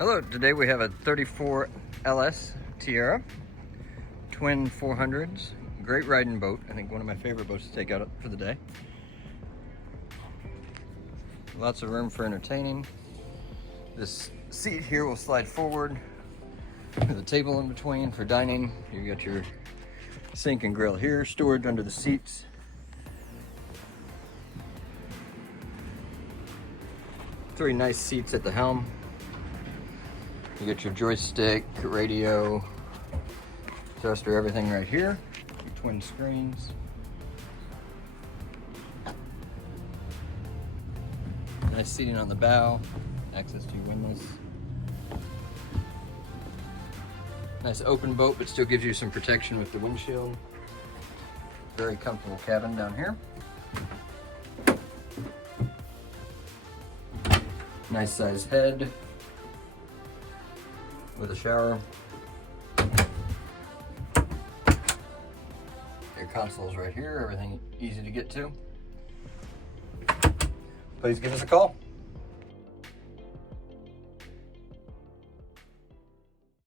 Hello, today we have a 34 LS Tiara, twin 400s, great riding boat. I think one of my favorite boats to take out for the day. Lots of room for entertaining. This seat here will slide forward with a table in between for dining. You got your sink and grill here, storage under the seats. Three nice seats at the helm. You get your joystick, radio, adjuster, everything right here. Your twin screens. Nice seating on the bow, access to your windlass. Nice open boat, but still gives you some protection with the windshield. Very comfortable cabin down here. Nice size head with a shower. Your console's right here, everything easy to get to. Please give us a call.